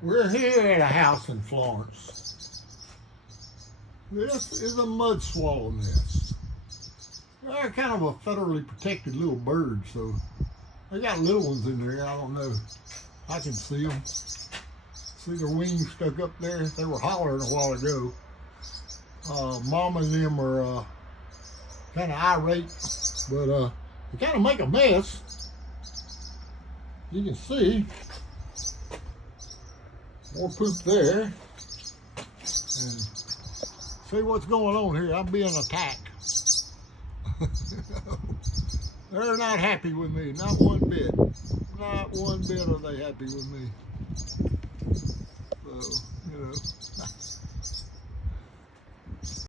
We're here at a house in Florence. This is a mud swallow nest. They're kind of a federally protected little bird, so they got little ones in there. I don't know. I can see them. See their wings stuck up there. They were hollering a while ago. Mom and them are kind of irate, but they kind of make a mess. You can see more poop there. And see what's going on here. I'm being attacked. They're not happy with me, not one bit. Not one bit are they happy with me. So, you know.